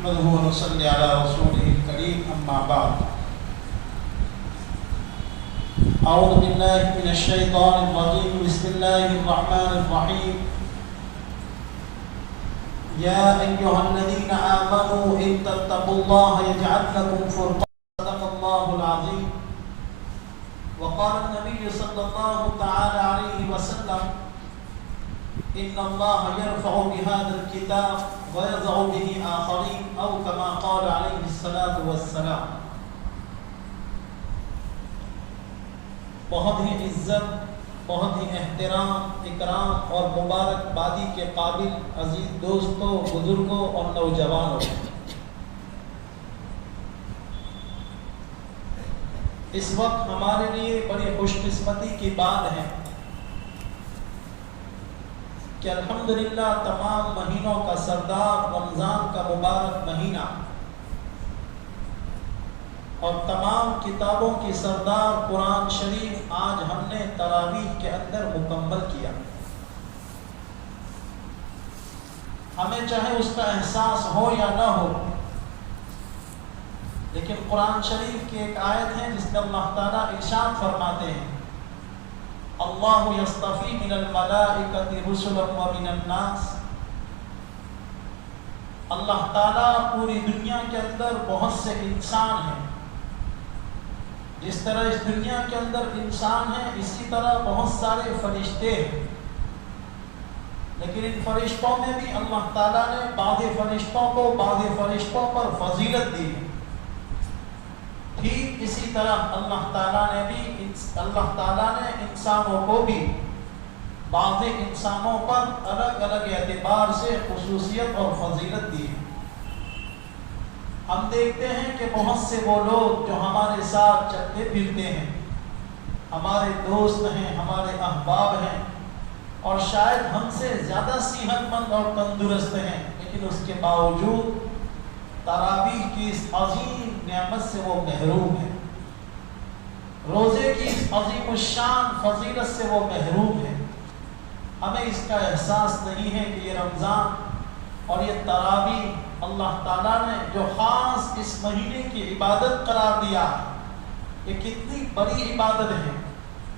نحمده ونصلي على رسوله الكريم أما بعد. أعوذ بالله من الشيطان الرجيم. بسم الله الرحمن الرحيم. يا أيها الذين آمنوا إن تتقوا الله يجعل لكم فرقانا. صدق الله العظيم. وقال النبي صلى الله تعالى عليه وسلم: إن الله يرفع بهذا الكتاب ويضع به آخرين، أو كما قال عليه الصلاة والسلام. بہت ہی عزت، بہت ہی احترام، اکرام اور مبارکبادی کے قابل عزیز دوستوں، بزرگوں اور نوجوانوں، اس وقت ہمارے لیے بڑی خوش قسمتی کی بات ہے کہ الحمدللہ تمام مہینوں کا سردار رمضان کا مبارک مہینہ اور تمام کتابوں کی سردار قرآن شریف آج ہم نے تراویح کے اندر مکمل کیا. ہمیں چاہے اس کا احساس ہو یا نہ ہو، لیکن قرآن شریف کی ایک آیت ہے جس میں اللہ تعالیٰ ارشاد فرماتے ہیں: اللہ یصطفی من الملائکۃ رسلا ومن الناس. اللہ تعالیٰ پوری دنیا کے اندر بہت سے انسان ہیں. جس طرح اس دنیا کے اندر انسان ہیں، اسی طرح بہت سارے فرشتے ہیں. لیکن ان فرشتوں میں بھی اللہ تعالیٰ نے بعض فرشتوں کو بعض فرشتوں پر فضیلت دی ہے. ٹھیک اسی طرح اللہ تعالیٰ نے انسانوں کو بھی بعض انسانوں پر الگ الگ اعتبار سے خصوصیت اور فضیلت دی ہے. ہم دیکھتے ہیں کہ بہت سے وہ لوگ جو ہمارے ساتھ چلتے پھرتے ہیں، ہمارے دوست ہیں، ہمارے احباب ہیں، اور شاید ہم سے زیادہ صحت مند اور تندرست ہیں، لیکن اس کے باوجود تراویح کی اس عظیم نعمت سے وہ محروم ہیں. روزے کی اس عظیم الشان فضیلت سے وہ محروم ہیں. ہمیں اس کا احساس نہیں ہے کہ یہ رمضان اور یہ تراویح اللہ تعالیٰ نے جو خاص اس مہینے کی عبادت قرار دیا ہے، یہ کتنی بڑی عبادت ہے.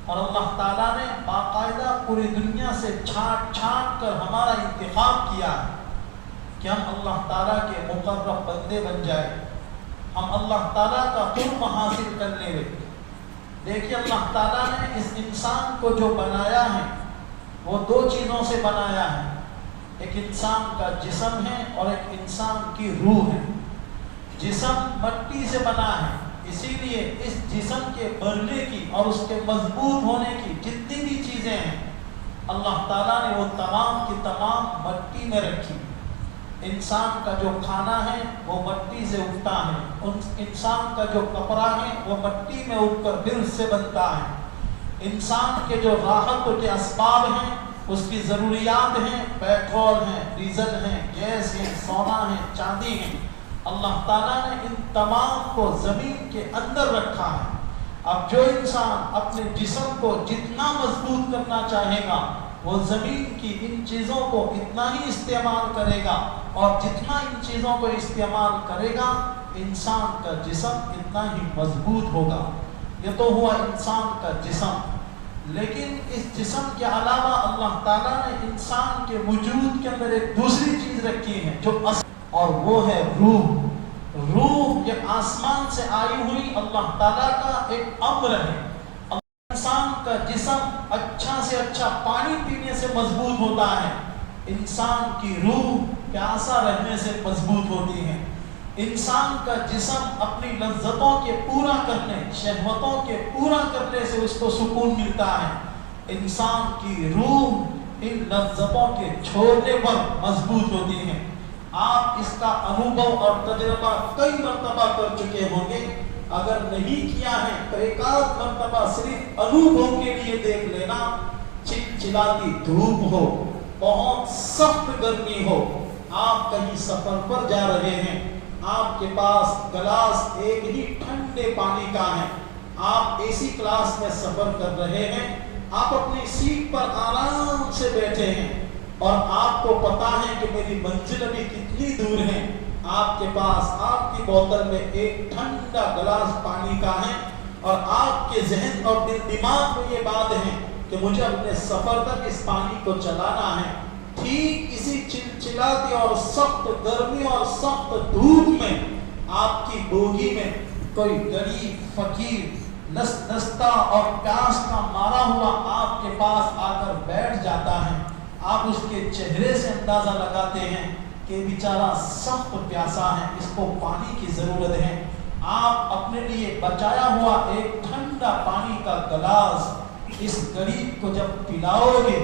اور اللہ تعالیٰ نے باقاعدہ پوری دنیا سے چھانٹ کر ہمارا انتخاب کیا ہے کہ ہم اللہ تعالیٰ کے مقرب بندے بن جائیں، ہم اللہ تعالیٰ کا قرب حاصل کرنے میں. دیکھیے اللہ تعالیٰ نے اس انسان کو جو بنایا ہے وہ دو چیزوں سے بنایا ہے. ایک انسان کا جسم ہے اور ایک انسان کی روح ہے. جسم مٹی سے بنا ہے، اسی لیے اس جسم کے بننے کی اور اس کے مضبوط ہونے کی جتنی بھی چیزیں ہیں اللہ تعالیٰ نے وہ تمام کی تمام مٹی میں رکھی. انسان کا جو کھانا ہے وہ مٹی سے اگتا ہے، انسان کا جو کپڑا ہے وہ مٹی میں اگ کر پھر اس سے بنتا ہے. انسان کے جو راحت کے اسباب ہیں، اس کی ضروریات ہیں، پیٹرول ہیں، ڈیزل ہیں، گیس ہیں، سونا ہے، چاندی ہے، اللہ تعالیٰ نے ان تمام کو زمین کے اندر رکھا ہے. اب جو انسان اپنے جسم کو جتنا مضبوط کرنا چاہے گا وہ زمین کی ان چیزوں کو اتنا ہی استعمال کرے گا، اور جتنا ان چیزوں کو استعمال کرے گا انسان کا جسم اتنا ہی مضبوط ہوگا. یہ تو ہوا انسان کا جسم. لیکن اس جسم کے علاوہ اللہ تعالیٰ نے انسان کے وجود کے اندر ایک دوسری چیز رکھی ہے جو اور وہ ہے روح. روح یہ آسمان سے آئی ہوئی اللہ تعالیٰ کا ایک امر ہے. انسان کا جسم اچھا سے اچھا پانی پینے سے مضبوط ہوتا ہے، انسان کی روح پیاسا رہنے سے مضبوط ہوتی ہے. انسان کا جسم اپنی لذتوں کے پورا کرنے، شہوتوں کے پورا کرنے سے اس کو سکون ملتا ہے. انسان کی روح ان لذتوں کے چھوڑنے پر مضبوط ہوتی ہے. آپ اس کا انوبھو اور تجربہ کئی مرتبہ کر چکے ہوں گے. اگر نہیں کیا ہے تو ایک آدھ مرتبہ صرف انوبھو کے لیے دیکھ لینا. چلچلاتی دھوپ ہو، بہت سخت گرمی ہو، آپ کہیں سفر پر جا رہے ہیں، آپ کے پاس گلاس ایک ہی ٹھنڈے پانی کا ہے، آپ اے سی کلاس میں سفر کر رہے ہیں، آپ اپنی سیٹ پر آرام سے بیٹھے ہیں اور آپ کو پتا ہے کہ میری منزل ابھی کتنی دور ہے. آپ کے پاس آپ کی بوتل میں ایک ٹھنڈا گلاس پانی کا ہے اور آپ کے ذہن اور دماغ میں یہ بات ہے کہ مجھے اپنے سفر تک اس پانی کو چلانا ہے، ٹھیک اسی چلچلاتی اور سخت گرمی اور سخت دھوپ میں آپ کی بوگی میں کوئی غریب فقیر نستہ اور پیاس کا مارا ہوا آپ کے پاس آ کر بیٹھ جاتا ہے، آپ اس کے چہرے سے اندازہ لگاتے ہیں کہ بیچارہ سخت پیاسا ہے، اس کو پانی کی ضرورت ہے، آپ اپنے لیے بچایا ہوا ایک ٹھنڈا پانی کا گلاس اس غریب کو جب پلاؤ گے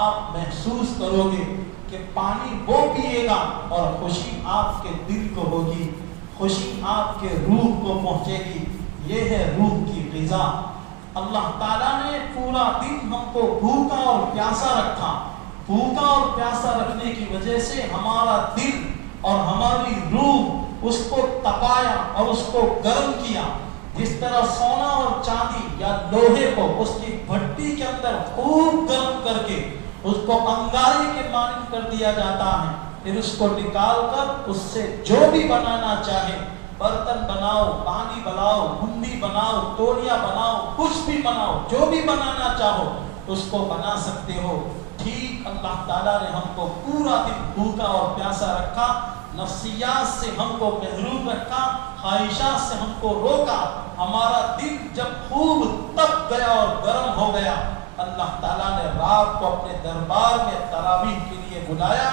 آپ محسوس کرو گے کہ پانی وہ پیے گا اور خوشی آپ کے دل کو ہوگی، خوشی آپ کے روح کو پہنچے گی، یہ ہے روح کی غذا۔ اللہ تعالیٰ نے پورا دن ہم کو بھوکا اور پیاسا رکھا، بھوکا اور پیاسا رکھنے کی وجہ سے ہمارا دل اور ہماری روح اس کو تپایا اور اس کو گرم کیا، جس طرح سونا اور چاندی یا لوہے کو اس کی بھٹی کے اندر خوب گرم کر کے اس کو انگارے کے مانند کر دیا جاتا ہے، پھر اس کو نکال کر اس سے جو بھی بنانا چاہے، برتن بناؤ، پانی بناؤ، ہنڈی بناؤ، تولیہ بناؤ، کچھ بھی بناؤ، جو بھی بنانا چاہو اس کو بنا سکتے ہو۔ ٹھیک اللہ تعالیٰ نے ہم کو پورا دن بھوکا اور پیاسا رکھا، نفسیات سے ہم کو محروم رکھا، خواہشات سے ہم کو روکا، ہمارا دل جب خوب تپ گیا اور گرم ہو گیا، اللہ تعالیٰ نے رات کو اپنے دربار میں تراویح کے لیے بلایا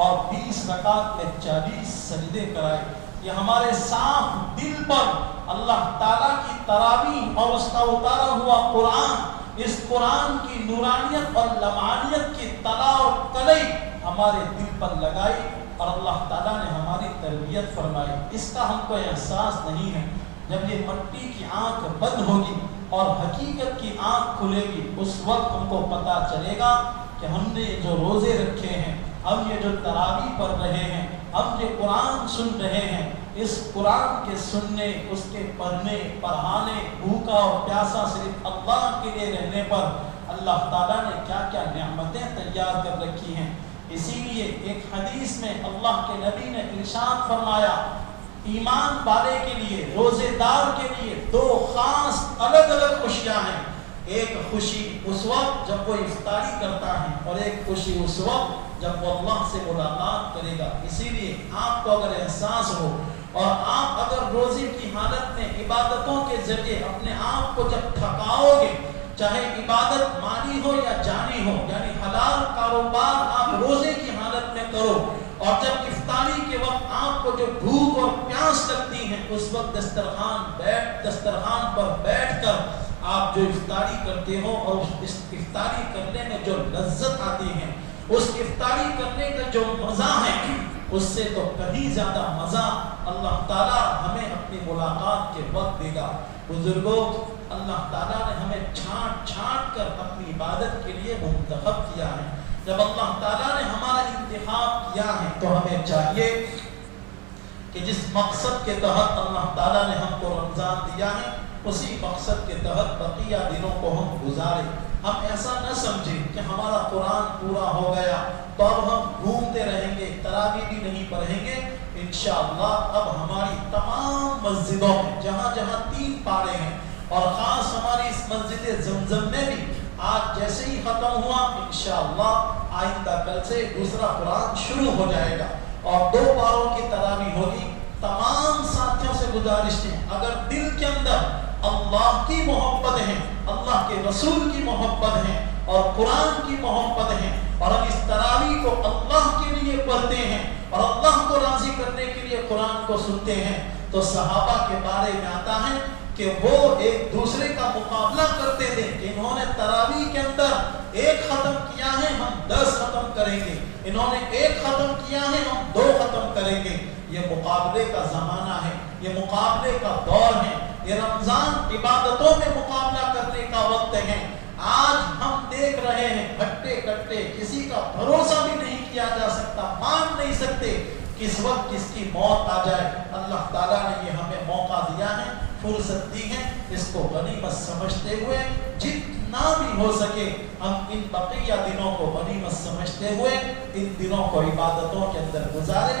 اور 20 رکعت میں 40 سجدے کرائے۔ یہ ہمارے صاف دل پر اللہ تعالیٰ کی تراویح اور اس کا اتارا ہوا قرآن، اس قرآن کی نورانیت اور لمعانیت کی تلا اور کلئی ہمارے دل پر لگائی اور اللہ تعالیٰ نے ہماری تربیت فرمائی۔ اس کا ہم کو احساس نہیں ہے، جب یہ مٹی کی آنکھ بند ہوگی اور حقیقت کی آنکھ کھلے گی، اس وقت ہم کو پتہ چلے گا کہ ہم نے جو روزے رکھے ہیں، ہم یہ جو تراویح پڑھ رہے ہیں، ہم یہ قرآن سن رہے ہیں، اس قرآن کے سننے، اس کے پڑھنے، پڑھانے، بھوکا اور پیاسا صرف اللہ کے لیے رہنے پر اللہ تعالیٰ نے کیا کیا نعمتیں تیار کر رکھی ہیں۔ اسی لیے ایک حدیث میں اللہ کے نبی نے ارشاد فرمایا، ایمان والے کے لیے، روزے دار کے لیے 2 خاص الگ الگ خوشیاں ہیں، ایک خوشی اس وقت جب وہ افطاری کرتا ہے اور ایک خوشی اس وقت جب وہ اللہ سے ملاقات کرے گا۔ اسی لیے آپ کو اگر احساس ہو اور آپ اگر روزے کی حالت میں عبادتوں کے ذریعے اپنے آپ کو جب تھکاؤ گے، چاہے عبادت مالی ہو یا جانی ہو، یعنی حلال کاروبار آپ روزے کی حالت میں کرو، اور جب افطاری کے وقت آپ کو جو بھوک اور پیاس لگتی ہے، اس وقت دسترخوان پر بیٹھ کر آپ جو افطاری کرتے ہو اور اس افطاری کرنے میں جو لذت آتی ہے، اس افطاری کرنے کا جو مزہ ہے، اس سے تو کہیں زیادہ مزہ اللہ تعالیٰ ہمیں اپنی ملاقات کے وقت دے گا۔ بزرگوں، اللہ تعالیٰ نے ہمیں چھانٹ چھانٹ کر اپنی عبادت کے لیے منتخب کیا ہے۔ جب اللہ تعالیٰ نے ہمارا انتخاب کیا ہے تو ہمیں چاہیے کہ جس مقصد کے تحت اللہ تعالیٰ نے ہم کو رمضان دیا ہے، اسی مقصد کے تحت بقیہ دنوں کو ہم گزاریں۔ ہم ایسا نہ سمجھیں کہ ہمارا قرآن پورا ہو گیا تو اب ہم گھومتے رہیں گے، تراویح بھی نہیں پڑھیں گے۔ انشاءاللہ اب ہماری تمام مسجدوں میں جہاں جہاں 3 پارے ہیں، اور خاص ہماری اس مسجد زمزم میں بھی آج جیسے ہی ختم ہوا، انشاءاللہ آئندہ کل سے دوسرا قرآن شروع ہو جائے گا اور 2 پاروں کی تراویح ہوگی۔ تمام ساتھیوں سے گزارش ہے، اگر دل کے اندر اللہ کی محبت ہے، اللہ کے رسول کی محبت ہے اور قرآن کی محبت ہے، اور ہم اس تراویح کو اللہ کے لیے پڑھتے ہیں اور اللہ کو راضی کرنے کے لیے قرآن کو سنتے ہیں، تو صحابہ کے بارے میں آتا ہے کہ وہ ایک دوسرے کا مقابلہ کرتے تھے کہ انہوں نے تراویح کے اندر 1 ختم کیا ہے، ہم 10 ختم کریں گے، انہوں نے 1 ختم کیا ہے، ہم 2 ختم کریں گے۔ یہ مقابلے کا زمانہ ہے، یہ مقابلے کا دور ہے، یہ رمضان عبادتوں میں مقابلہ کرنے کا وقت ہے۔ آج ہم دیکھ رہے ہیں ہٹے کٹے، کسی کا بھروسہ بھی نہیں کیا جا سکتا، مان نہیں سکتے کس وقت کس کی موت آ جائے۔ اللہ تعالیٰ نے یہ ہمیں موقع دیا ہے، فرصت دی ہے، اس کو غنیمت سمجھتے ہوئے جتنا بھی ہو سکے ہم ان بقیہ دنوں کو غنیمت سمجھتے ہوئے ان دنوں کو عبادتوں کے اندر گزارے۔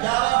11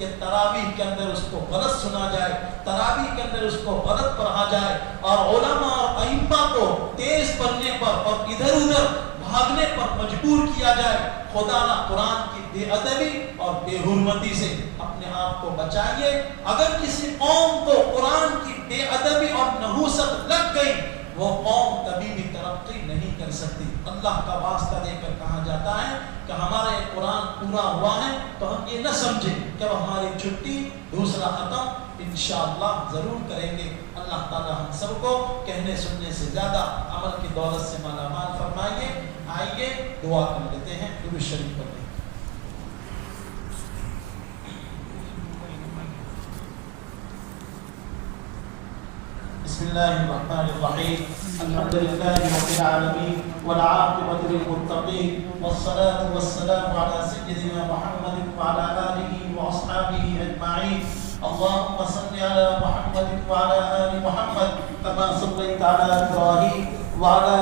کہ تراویح کے اندر اس کو غلط سنا جائے، تراویح کے اندر اس کو غلط پڑھا جائے، اور علماء اور ائمہ کو تیز پڑھنے پر اور ادھر ادھر بھاگنے پر مجبور کیا جائے۔ خدا نہ قرآن کی بے ادبی اور بے حرمتی سے اپنے آپ کو بچائیے۔ اگر کسی قوم کو قرآن کی بے ادبی اور نحوست لگ گئی، وہ قوم کبھی بھی ترقی نہیں کر سکتی۔ اللہ کا واسطہ دے کر کہا جاتا ہے کہ ہمارا یہ قرآن پورا ہوا ہے تو ہم یہ نہ سمجھیں کہ اب ہماری چھٹی دوسرا ختم، انشاءاللہ ضرور کریں گے۔ اللہ تعالی ہم سب کو کہنے سننے سے زیادہ عمل کی دولت سے مالا مال فرمائیے۔ آئیے دعا کر لیتے ہیں، درود شریف پڑھیں۔ بسم الله الرحمن الرحيم، الحمد لله رب العالمين والعاقبة للمتقين والصلاة والسلام على سيدنا محمد وعلى آله وأصحابه أجمعين۔ اللهم صل على محمد وعلى آل محمد كما صليت على إبراهيم وعلى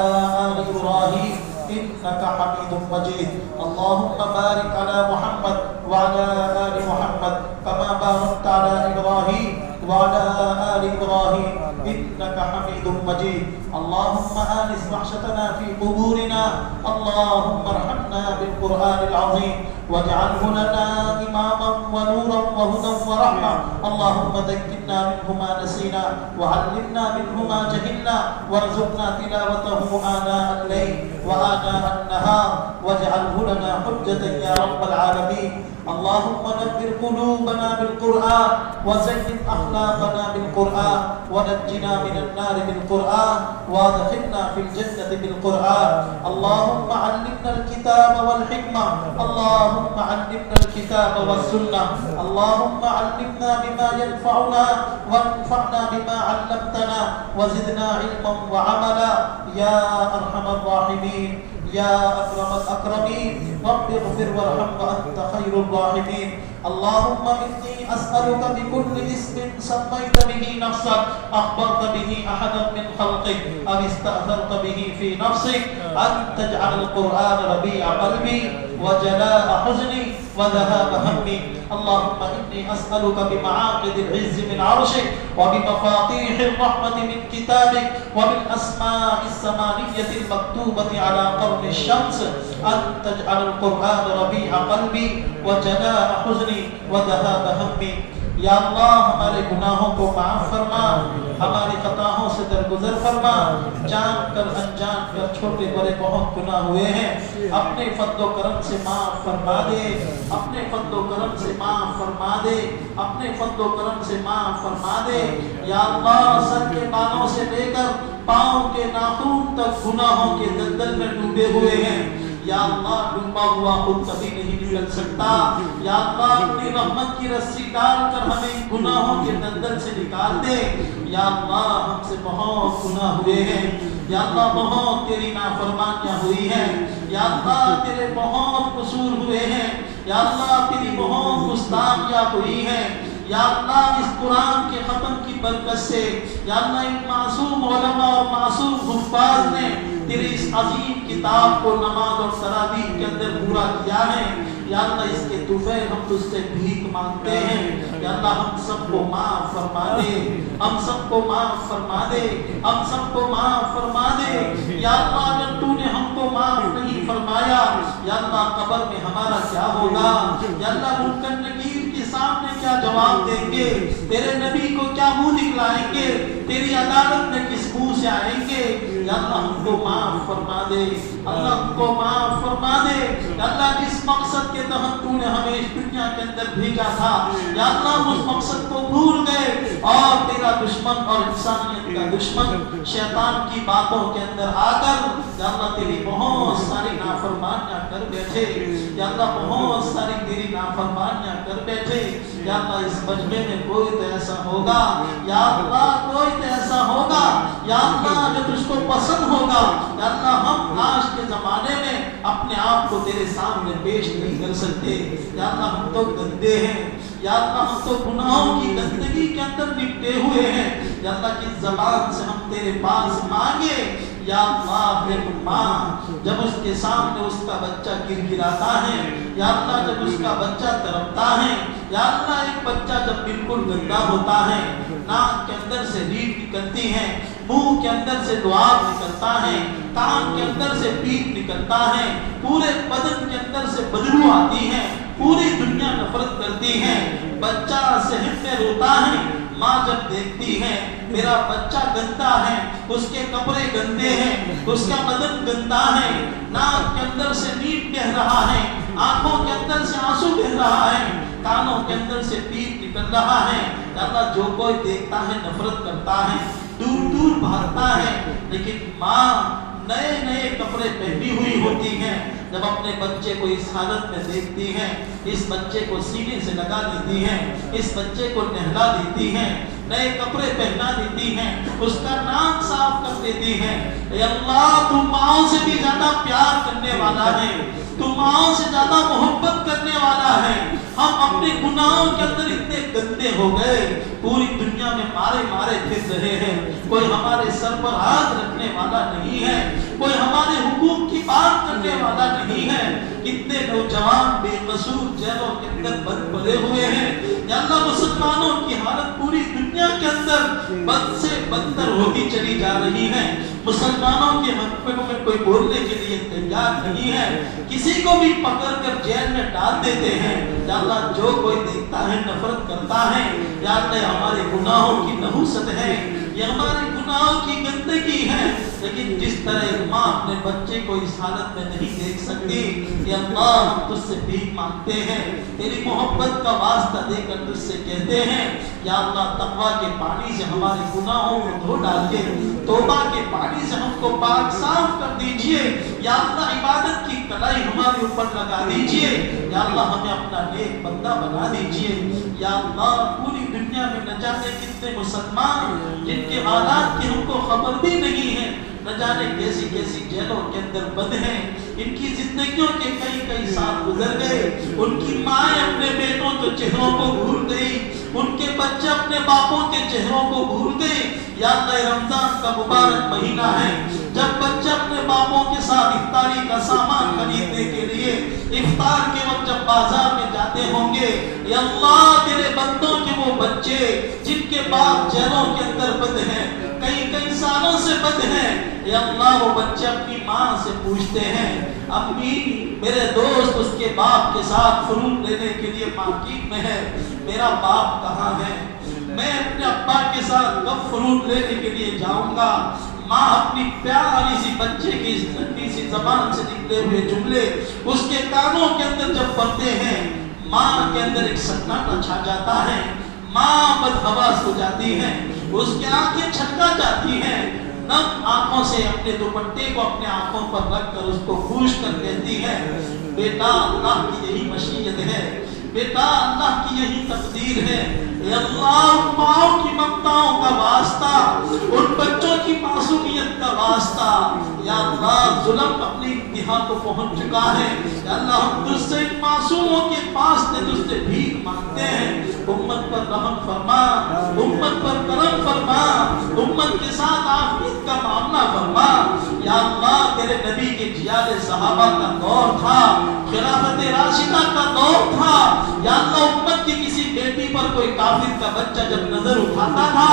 آل إبراهيم إنك حميد مجيد۔ اللهم بارك على محمد وعلى آل محمد كما باركت على إبراهيم وعلى آل إبراهيم إنك حميد مجيد۔ اللهم آنس وحشتنا في قبورنا، اللهم ارحمنا بالقرآن العظيم واجعله لنا إماما ونورا وهدى ورحمة۔ اللهم ذكرنا منه ما نسينا وعلمنا منه ما جهلنا وارزقنا تلاوته آناء الليل وآناء النهار واجعله لنا حجة يا رب العالمين۔ اللهم نبر قلوبنا بالقرآن وزين أخلاقنا بالقرآن ونجنا من النار بالقرآن وادخلنا في الجنة بالقرآن۔ اللهم علمنا الكتاب والحكمة، اللهم علمنا الكتاب والسنة، اللهم علمنا بما ينفعنا وانفعنا بما علمتنا وزدنا علما وعملا يا أرحم الراحمين يا أكرم الأكرمين، رب اغفر وارحم وأنت خير الراحمين۔ اللهم إني أسألك بكل اسم سميت به نفسك أخبرت به أحدا من خلقك أو استأثرت به في نفسك أن تجعل القرآن ربيع قلبي وجلاء حزني وذهاب همي۔ اللهم إني أسألك بمعاقد العز من عرشك وبمفاتيح الرحمة من كتابك وبالأسماء الثمانية المكتوبة على قرن الشمس أن تجعل القرآن ربيع قلبي وجلاء حزني وذهاب همي۔ یا اللہ ہمارے گناہوں کو معاف فرما، ہماری خطاؤں سے درگزر فرما، جان کر انجان کر چھوٹے بڑے بہت گناہ ہوئے ہیں، اپنے فضل و کرم سے معاف فرما دے، اپنے فضل و کرم سے معاف فرما دے، اپنے فضل و کرم سے معاف فرما دے۔ یا اللہ سر کے بالوں سے لے کر پاؤں کے ناخن تک گناہوں کے دلدل میں ڈوبے ہوئے ہیں۔ یا اللہ ڈوبا ہوا خود کبھی نہیں نکل سکتا، یا اللہ اپنی رحمت کی رسی ڈال کر ہمیں گناہوں کے دلدل سے نکال دے۔ یا اللہ ہم سے بہت گناہ ہوئے ہیں، یا اللہ بہت تیری نافرمانیاں ہوئی ہیں، یا اللہ تیرے بہت قصور ہوئے ہیں، یا اللہ تیری بہت گستاخیاں ہوئی ہیں۔ یا اللہ اس قرآن کے ختم کی برکت سے یا اللہ ان معصوم علماء اور معصوم حفاظ نے تیری اس عظیم کتاب کو نماز اور تراویح کے اندر پورا کیا ہے۔ یا اللہ اس کے طفیل ہم تجھ سے بھیک مانگتے ہیں، یا اللہ ہم سب کو معاف فرما دے، ہم سب کو معاف فرما دے، ہم سب کو معاف فرما دے۔ یا اللہ اگر تو نے ہم کو معاف نہیں فرمایا، یا اللہ قبر میں ہمارا کیا ہوگا؟ یا اللہ منکر نکیر کے سامنے کیا جواب دیں گے؟ تیرے نبی کو کیا منہ دکھلائیں گے؟ تیری عدالت میں کس منہ سے آئیں گے؟ یا اللہ ہم کو معاف فرما دے، اللہ ہم کو معاف فرما دے۔ یا اللہ جس مقصد کے تحت تو نے ہمیں اس دنیا کے اندر بھیجا تھا، یا اللہ اس مقصد کو بھول گئے اور تیرا دشمن اور انسانیت کا دشمن شیطان کی باتوں کے اندر آ کر یا اللہ تیری بہت ساری نافرمانیاں کر بیٹھے، یا اللہ بہت ساری تیری نافرمانیاں کر بیٹھے۔ یا اللہ اس مجمع میں کوئی تو ایسا ہوگا، یا اللہ کوئی تو ایسا ہوگا یا اللہ جو تجھ کو پسند ہوگا، یا اللہ ہم آج کے زمانے میں اپنے آپ کو تیرے سامنے پیش نہیں کر سکتے، یا اللہ ہم تو گندے ہیں، یا اللہ ہم تو گناہوں کی گندگی کے اندر لپٹے ہوئے ہیں، یا اللہ کس زبان سے ہم تیرے پاس مانگے، یا اللہ پھر ماں جب اس کے سامنے اس کا بچہ گر گراتا ہے، یا اللہ جب اس کا بچہ تڑپتا ہے، یا اللہ ایک بچہ جب بالکل گندا ہوتا ہے، ناک کے اندر سے ریڑھ نکلتی ہے، منہ کے اندر سے لعاب نکلتا ہے، کان کے اندر سے پیپ نکلتا ہے، پورے بدن کے اندر سے بدبو آتی ہے، پوری دنیا نفرت کرتی ہے، بچہ صحت میں روتا ہے، ماں جب دیکھتی ہے میرا بچہ گندا ہے، اس کے کپڑے گندے ہیں، اس کا بدن گندا ہے، ناک کے اندر سے نیپ بہہ رہا ہے، آنکھوں کے اندر سے آنسو بہہ رہا ہے، کانوں کے اندر سے پیپ نکل رہا ہے، اللہ جو کوئی دیکھتا ہے نفرت کرتا ہے، دور دور بھاگتا ہے، لیکن ماں نئے نئے کپڑے پہنی ہوئی ہوتی ہیں، جب اپنے بچے کو اس حالت میں دیکھتی ہیں، اس بچے کو سینے سے لگا دیتی ہیں، اس بچے کو نہلا دیتی ہیں، نئے کپڑے پہنا دیتی ہیں، اس کا ناک صاف کر دیتی ہیں۔ اے اللہ تو ماؤں سے بھی زیادہ پیار کرنے والا ہے، تو ماؤں سے زیادہ محبت کرنے والا ہے، ہم اپنے گناہوں کے اندر اتنے گندے ہو گئے، پوری دنیا میں مارے مارے پھر رہے ہیں، کوئی ہمارے سر پر ہاتھ رکھنے والا نہیں ہے، کوئی ہمارے حقوق کی بات کرنے والا نہیں ہے، کتنے نوجوان بے قصور جیلوں کے اندر بند پڑے ہوئے ہیں، یا اللہ مسلمانوں کی حالت پوری دنیا کے اندر بد سے بدتر ہوتی چلی جا رہی ہے، مسلمانوں کے حق میں کوئی بولنے کے لیے تیار نہیں ہے، کسی کو بھی پکڑ کر جیل میں ڈال دیتے ہیں، یا اللہ جو کوئی دیکھتا ہے نفرت کرتا ہے، یا اللہ ہمارے گناہوں کی نحوست ہے، یہ ہمارے گناہوں کی گندگی ہے، لیکن جس طرح ایک ماں اپنے بچے کو اس حالت میں نہیں دیکھ سکتی، یا اللہ ہم تجھ سے بھیک مانگتے ہیں، تیری محبت کا واسطہ دے کر تجھ سے کہتے ہیں، یا اللہ تقویٰ کے پانی سے ہمارے گناہوں کو دھو ڈالیے، توبہ کے پانی سے ہم کو پاک صاف کر دیجئے، یا اللہ عبادت کی کلائی ہمارے اوپر لگا دیجئے، یا اللہ ہمیں اپنا نیک بندہ بنا دیجئے، یا اللہ پوری دنیا میں نہ جانے کتنے مسلمان جن کے حالات کی ہم کو خبر بھی نہیں ہے، نہ جانے کیسی کیسی جیلوں کے اندر بند ہیں، ان کی زندگیوں کے کئی کئی سال گزر گئے، ان کی مائیں اپنے بیٹوں کے چہروں کو بھول گئی، ان کے بچے اپنے باپوں کے چہروں کو بھول گئے، یا اللہ رمضان کا مبارک مہینہ ہے، جب بچے اپنے باپوں کے ساتھ افطاری کا سامان خریدنے کے لیے افطار کے وقت جب بازار میں جاتے ہوں گے، یا اللہ تیرے بندوں کے وہ بچے جن کے باپ جیلوں کے اندر بند ہیں، کئی کئی سالوں سے بند ہیں، یا اللہ وہ بچے اپنی ماں سے پوچھتے ہیں، امی میرے دوست اس کے باپ کے ساتھ فروٹ لینے کے لیے مارکیٹ میں ہے، میرا باپ کہاں ہے، میں اپنے ابا کے ساتھ کب فروٹ لینے کے لیے جاؤں گا؟ ماں اپنی پیاری سی بچے کی ٹھنڈی سی زبان سے نکلے ہوئے جملے اس کے کانوں کے اندر جب پڑتے ہیں، ماں کے اندر ایک سناٹا چھا جاتا ہے، ماں بدحواس ہو جاتی ہے، اس کی آنکھیں چھلکا جاتی ہیں، نم آنکھوں سے اپنے دوپٹے کو اپنے آنکھوں پر رکھ کر اس کو پوچھ کر کہتی ہے، بیٹا اللہ کی یہی مشیت ہے، بیٹا اللہ کی یہی تقدیر ہے، اے اللہ ماؤں کی ممتاؤں کا واسطہ، ان بچوں کی معصومیت کا واسطہ، یا اللہ ظلم اپنی انتہا کو پہنچ چکا ہے، یا اللہ ہم تجھ سے ان معصوموں کے پاس سے تجھ سے بھیک مانگتے ہیں، امت پر رحم فرما، امت پر کرم فرما، امت کے ساتھ عافیت کا معاملہ فرما، یا اللہ تیرے نبی کے جیال صحابہ کا دور تھا، خلافت راشدہ کا دور تھا، یا اللہ امت کی کسی بیٹی پر کوئی کافر کا بچہ جب نظر اٹھاتا تھا،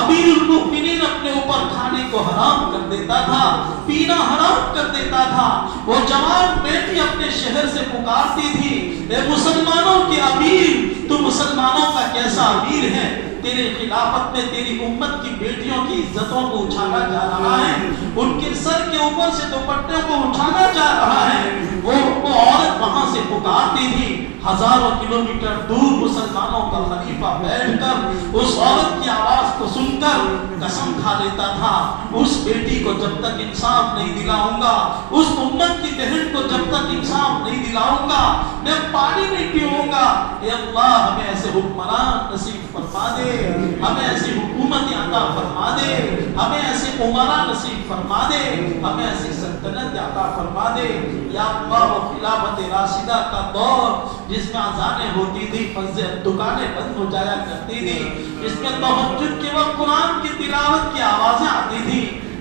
امیر المؤمنین اپنے اوپر کھانے کو حرام کر دیتا تھا، پینا حرام کر دیتا تھا، وہ جوان بیٹی اپنے شہر سے پکارتی تھی، اے مسلمانوں کے امیر، تو مسلمانوں کا کیسا امیر ہے، تیرے خلافت میں تیری امت کی بیٹیوں کی عزتوں کو اچھالا جا رہا ہے، ان کے سر کے اوپر سے دوپٹے کو اٹھانا جا رہا ہے، وہ عورت وہاں سے پکارتی تھی، ہزاروں کلومیٹر دور مسلمانوں کا خلیفہ بیٹھ کر اس عورت کی آواز کو سن کر قسم کھا لیتا تھا، اس بیٹی کو جب تک انصاف نہیں دلاؤں گا، اس امت کی بہن کو جب تک انصاف نہیں دلاؤں گا، میں پانی نہیں پیوں گا، اے اللہ ہمیں ایسے حکمران نصیب فرما دے، ہمیں ایسی حکومت عطا فرما دے، ہمیں ایسے عمرہ نصیب فرما دے، ہمیں ایسی سلطنت عطا فرما دے یا اللہ۔ وہ خلافت راشدہ کا دور جس میں اذانیں ہوتی تھی، دکانیں بند ہو جایا کرتی تھی، جس میں تہجد کے وقت قرآن کی تلاوت کی آوازیں آتی تھی،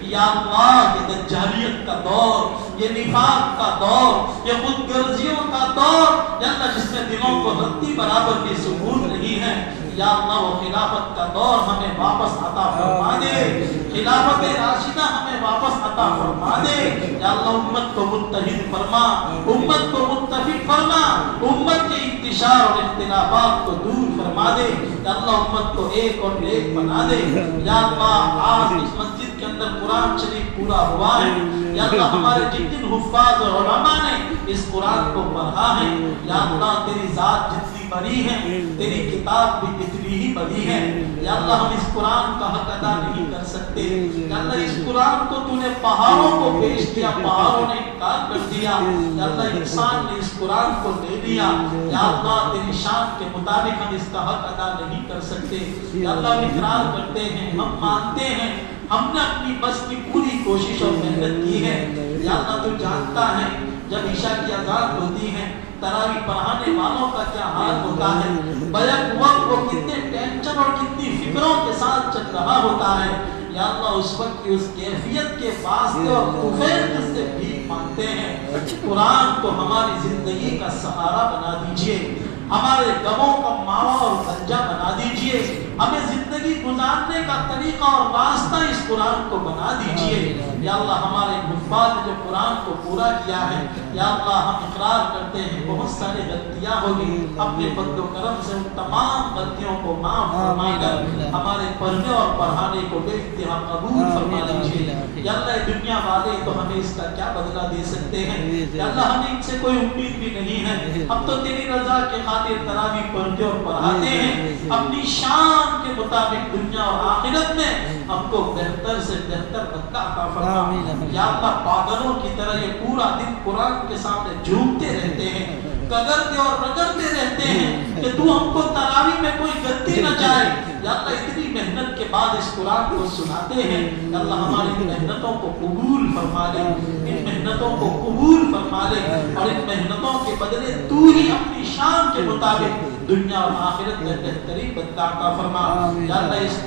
یا اللہ یہ دجالیت کا دور، یہ نفاق کا دور، یہ خود غرضیوں کا دور، یا اللہ جس میں دلوں کو رتی برابر کی سکون نہیں ہے، یا اللہ وہ خلافت کا دور ہمیں واپس عطا فرما دے، خلافت راشدہ ہمیں واپس عطا فرما دے، یا اللہ امت کو متحد فرما، امت کو متفق فرما، امت کے انتشار اور اختلافات کو دور فرما دے، یا اللہ امت کو ایک اور ایک بنا دے، یا اللہ آج اس مسجد کے اندر قرآن شریف پورا ہوا ہے، یا اللہ ہمارے جتنے حفاظ اور علماء نے اس قرآن کو پڑھا ہے، یا اللہ تیری ذات جتنی بڑی ہے، تیری کتاب بھی اتنی ہی بڑی ہے، یا اللہ ہم اس قرآن کا حق ادا نہیں کر سکتے، یا اللہ اس قرآن کو تو نے پہاڑوں کو پیش کیا، پہاڑوں نے انکار کر دیا، یا اللہ انسان نے اس قرآن کو لے لیا، یا اللہ تیری شان کے مطابق ہم اس کا حق ادا نہیں کر سکتے، یا اللہ ہم اقرار کرتے ہیں، ہم مانتے ہیں ہم نے اپنی بس کی پوری کوشش اور محنت کی ہے، یا اللہ تو جانتا ہے جب عشاء کی اذان ہوتی ہے تراویح پڑھانے والوں کا کیا حال ہوتا ہے، بیک وقت وہ کتنے ٹینشن اور کتنی فکروں کے ساتھ چل رہا ہوتا ہے، یا اللہ اس وقت کی اس کیفیت کے واسطے اور طفیل سے بھیک مانگتے ہیں، قرآن کو ہماری زندگی کا سہارا بنا دیجئے، ہمارے غموں کا ماوا اور گنجا بنا دیجئے، ہمیں زندگی گزارنے کا طریقہ اور راستہ اس قرآن کو بنا دیجئے، یا اللہ ہمارے حفاظ نے جو قرآن کو پورا کیا ہے، یا اللہ ہم اقرار کرتے ہیں بہت ساری غلطیاں ہوگی، اپنے فضل و کرم سے ان تمام غلطیوں کو معاف فرما کر ہمارے پڑھنے اور پڑھانے کو بے انتہا قبول فرما لیجئے، یا اللہ دنیا والے تو ہمیں اس کا کیا بدلہ دے سکتے ہیں، یا اللہ ہمیں ان سے کوئی امید بھی نہیں ہے، ہم تو تیری رضا کے خاطر تراویح پڑھتے اور پڑھاتے ہیں، اپنی شان کے مطابق دنیا اور آخرت میں ہم کو بہتر سے بہتر بدلہ عطا فرما، یا اللہ پاگلوں کی طرح یہ پورا دن قرآن کے سامنے جھومتے رہتے ہیں، گگرتے اور رگڑتے رہتے ہیں کہ تو ہم کو تراویح میں کوئی غلطی نہ جائے، یا اللہ اتنی محنت کے بعد اس قرآن کو سناتے ہیں، یا اللہ ہماری محنتوں کو قبول فرما لے، ان محنتوں کو قبول فرما لے، اور ان محنتوں کے بدلے تو ہی اپنی شان کے مطابق دنیا اور آخرت میں بہترین بدلہ عطا فرما، یا اللہ اس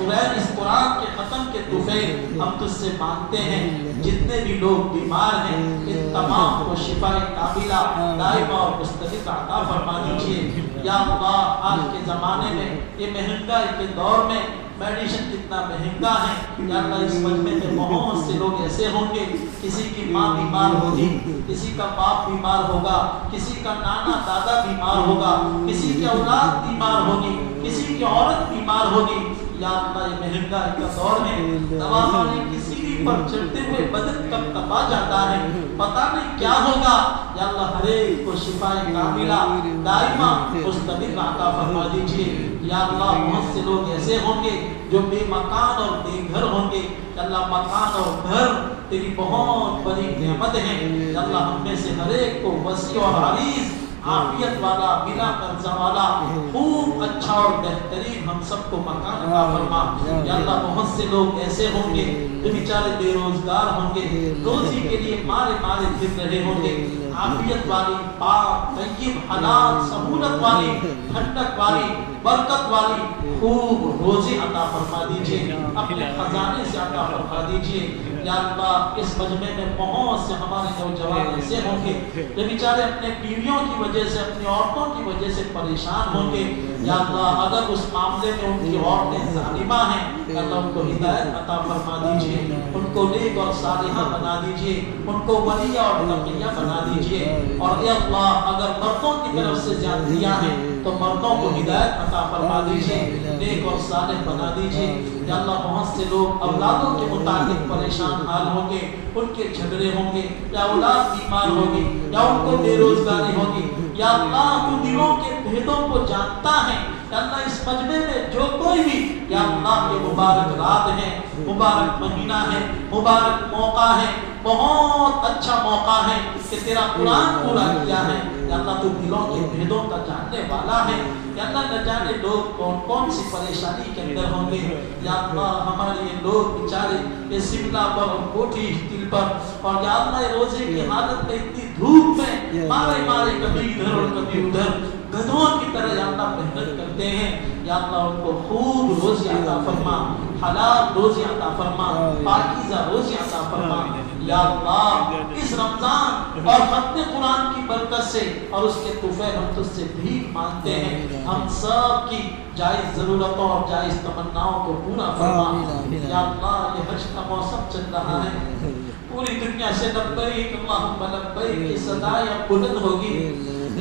قرآن کے ختم کے طفیل ہم تجھ سے مانگتے ہیں، جتنے بھی لوگ بیمار ہیں ان تمام کو شفا کاملہ دائمہ اور مستمر عطا فرما دیجیے، یا اللہ آج کے زمانے میں یہ مہنگائی کے دور میں میڈیسن کتنا مہنگا ہے، یا اللہ اس مجمع میں بہت سے لوگ ایسے ہوں گے کسی کی ماں بیمار ہوگی، کسی کا باپ بیمار ہوگا، کسی کا نانا دادا بیمار ہوگا، کسی کی اولاد بیمار ہوگی، کسی کی عورت بیمار ہوگی، یا اللہ یہ مہنگائی کا دور ہے، دواخانے کی سیڑھی پر چڑھتے ہوئے بدن کب کپا جاتا ہے، پتہ نہیں کیا ہوگا، یا اللہ ہر ایک کو شفا کاملہ دائمہ مستمر عطا فرما دیجیے، یا اللہ بہت سے لوگ ایسے ہوں گے جو بے مکان اور بے گھر ہوں گے، یا اللہ مکان اور گھر تیری بہت بڑی نعمت ہے، یا اللہ ہم میں سے ہر ایک کو وسیع اور عریض عافیت والا بلا قرضہ والا خوب اچھا اور بہترین ہم سب کو مکان عطا فرما، یا اللہ بہت سے لوگ ایسے ہوں گے جو بیچارے بے روزگار ہوں گے، روزی کے لیے مارے مارے پھر رہے ہوں گے، عافیت والی پاک طیب حلال سہولت والی ٹھنڈک والی برکت والی خوب روزی عطا فرما دیجئے، اپنے خزانے سے عطا فرما دیجئے، یا اللہ اس مجمع میں بہت سے ہمارے نوجوان ایسے ہوں گے جو بیچارے اپنے بیویوں کی وجہ سے اپنی عورتوں کی وجہ سے پریشان ہوں گے، یا اللہ اگر اس معاملے میں ان کی عورتیں ظالمہ ہیں، یا اللہ ان کو ہدایت عطا فرما دیجئے، ان کو نیک اور صالحہ بنا دیجئے، ان کو ولی اور تقیہ بنا دیجئے، اور یا اللہ اگر مردوں کی طرف سے زیادتیاں ہیں تو مردوں کو ہدایت عطا فرما دیجئے، نیک اور صالح بنا دیجئے، یا اللہ بہت سے لوگ اولادوں کے متعلق پریشان حال ہوں گے، ان کے جھگڑے ہوں گے، یا اولاد بیمار ہوگی، یا ان کو بے روزگاری ہوگی، یا اللہ تو دلوں کے بھیدوں کو جانتا ہے، یا اللہ اس مجمع میں جو کوئی بھی یا اللہ کے مبارک رات ہیں مبارک مہینہ ہے، مبارک موقع ہے، بہت اچھا موقع ہے کہ تیرا قرآن پورا کیا ہے۔ یا اللہ تو دلوں کے بھیدوں کا جاننے والا ہے۔ یا اللہ نہ جانے لوگ کون کون سی پریشانی کے اندر ہوں گے۔ یا اللہ ہمارے یہ لوگ بیچارے یہ شملہ پر اور کوٹھی ہل پر، اور یا اللہ یہ روزے کی حالت میں اتنی دھوپ میں مارے مارے کبھی ادھر اور کبھی ادھر گدھوں کی طرح یا اللہ محنت کرتے ہیں۔ یا اللہ ان کو خوب روزی عطا فرما، حلال روزی عطا فرما، پاکیزہ روزی عطا فرما۔ یا اللہ اس رمضان اور ختم قرآن کی برکت سے اور اس کے طفیل ہم تجھ سے بھیک مانگتے ہیں، ہم سب کی جائز ضرورتوں اور جائز تمناؤں کو پورا فرما۔ یا اللہ یہ حج کا موسم چل رہا ہے، پوری دنیا سے لبیک اللہم لبیک کی صدائیں بلند ہوگی۔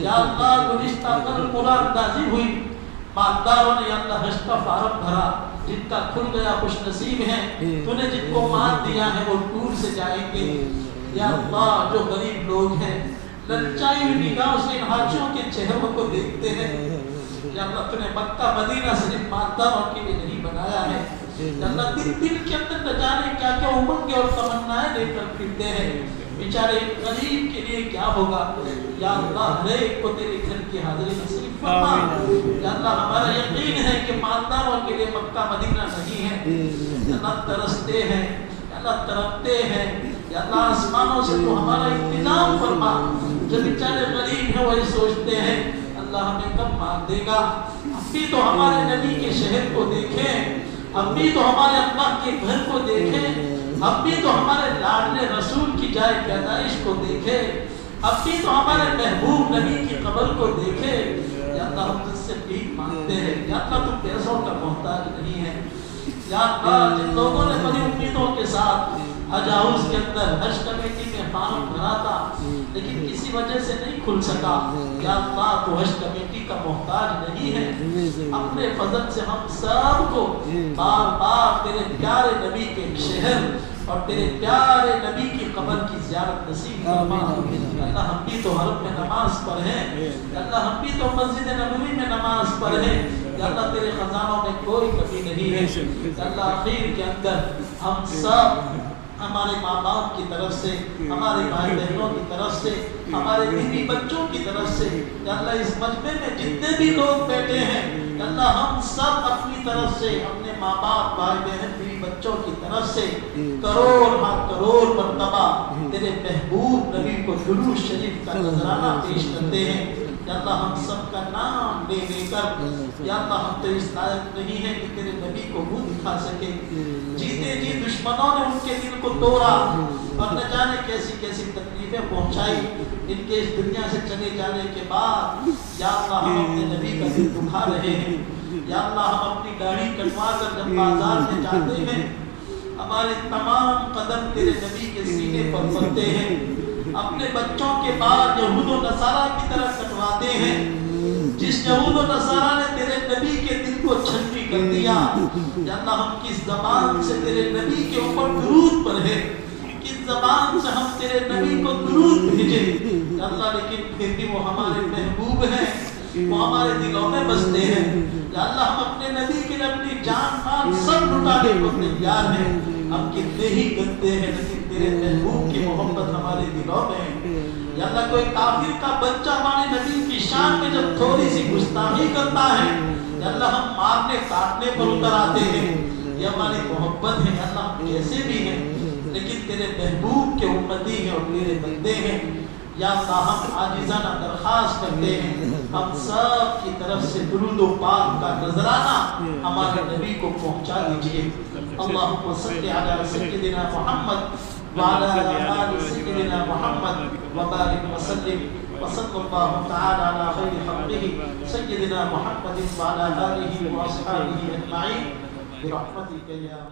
یا اللہ گزشتہ کل قرآن نازل ہوئی، مالداروں نے یا اللہ حج کا فارم بھرا، جن کا کھل گیا خوش نصیب ہیں، تو نے جن کو مال دیا ہے وہ ٹور سے جائیں گے۔ یا اللہ جو غریب لوگ ہیں للچائی ہوئی نگاہوں سے ان حاجیوں کے چہروں کو دیکھتے ہیں۔ یا اللہ تو نے مکہ مدینہ صرف مالداروں کے لیے نہیں بنایا ہے۔ یا اللہ دل کے اندر نہ جانے کیا کیا امنگیں اور تمنائیں لے کر پھرتے ہیں، بیچارے غریب کے لیے کیا ہوگا۔ یا اللہ ہر ایک کو تیرے گھر کی حاضری نصیب فرما۔ یا اللہ ہمارا یقین ہے کہ مالداروں کے لیے مکہ مدینہ نہیں ہے۔ یا اللہ ترستے ہیں، یا اللہ تڑپتے ہیں، یا اللہ آسمانوں سے تو ہمارا انتظام فرما۔ جو بیچارے غریب ہیں وہی سوچتے ہیں اللہ ہمیں کب مار دے گا۔ ہم بھی تو ہمارے نبی کے شہر کو دیکھیں، ہم بھی تو ہمارے اللہ کے گھر کو دیکھیں، ہم بھی تو ہمارے لاڈلے رسول کی جائے پیدائش کو دیکھیں، ہم بھی تو ہمارے محبوب نبی کی قبر کو دیکھیں۔ یا اللہ ہم تجھ سے بھیک مانگتے ہیں، یا اللہ تم پیسوں کا محتاج نہیں ہے۔ یا اللہ جن لوگوں نے بڑی امیدوں کے ساتھ حج ہاؤس کے اندر حج کمیٹی میں فارم بھرا تھا لیکن کسی وجہ سے نہیں کھل سکا، یا اللہ تو حج کمیٹی کا محتاج نہیں ہے۔ اپنے فضل سے ہم سب کو بار بار تیرے پیارے نبی کے شہر اور تیرے پیارے نبی کی قبر کی زیارت نصیب فرما۔ اللہ ہم بھی تو حرم میں نماز پڑھیں، اللہ ہم بھی تو مسجد نبوی میں نماز پڑھیں۔ یا اللہ تیرے خزانوں میں کوئی کمی نہیں ہے۔ یا اللہ آخر کے اندر ہم سب ہمارے ماں باپ کی طرف سے، ہمارے بھائی بہنوں کی طرف سے، ہمارے بیوی بچوں کی طرف سے، یا اللہ اس مجمع میں جتنے بھی لوگ بیٹھے ہیں، یا اللہ ہم سب اپنی طرف سے اپنے ماں باپ بھائی بہن بیوی بچوں کی طرف سے کروڑ ہاں کروڑ مرتبہ تیرے محبوب نبی کو درود شریف کا نذرانہ پیش کرتے ہیں۔ یا اللہ ہم سب کا نام لے لے کر، یا اللہ ہم تو اس لائق نہیں ہے کہ تیرے نبی کو منہ دکھا سکے۔ جیتے جی دشمنوں نے ان کے دل کو توڑا اور نہ جانے کیسی کیسی تکلیفیں پہنچائی، ان کے اس دنیا سے چلے جانے کے بعد یا اللہ ہم اپنے نبی کا دل دکھا رہے ہیں۔ یا اللہ ہم اپنی داڑھی کٹوا کر جب بازار میں جاتے ہیں ہمارے تمام قدم تیرے نبی کے سینے پر پڑتے ہیں، اپنے بچوں کے بعد یہود و نصارہ کی طرح کٹواتے ہیں۔ جس یہود و نصارہ نے تیرے نبی کے دل کو چھلنی کر دیا، یا اللہ ہم کس زبان سے تیرے نبی کے اوپر درود پڑھے، کس زبان سے ہم تیرے نبی کو درود بھیجے، یا اللہ لیکن پھر بھی وہ ہمارے محبوب ہیں، وہ ہمارے دلوں میں بستے ہیں۔ یا اللہ ہم اپنے نبی کے لیے اپنی جان مال سب لٹانے کو تیار ہیں۔ ہم کتنے ہی گندے ہیں لیکن تیرے محبوب کی محبت ہمارے دلوں میں ہے۔ یا اللہ کوئی کافر کا بچہ ہمارے نبی کی شان میں جب تھوڑی سی گستاخی کرتا ہے، یا اللہ ہم مارنے کاٹنے پر اتر آتے ہیں۔ یہ ہماری محبت ہے، یا اللہ ہم کیسے بھی ہیں لیکن تیرے محبوب کے امتی ہیں اور تیرے بندے ہیں۔ یا اللہ ہم عاجزانہ درخواست کرتے ہیں ہم سب کی طرف سے درود و پاک کا نذرانہ ہمارے نبی کو پہنچا دیجئے۔ اللہم صلی علی سیدنا محمد وعلی آل سیدنا محمد وبارک وسلم وصلی اللہ تعالی علی خیر خلقہ سیدنا محمد وعلی آلہ واصحابہ اجمعین برحمتک یا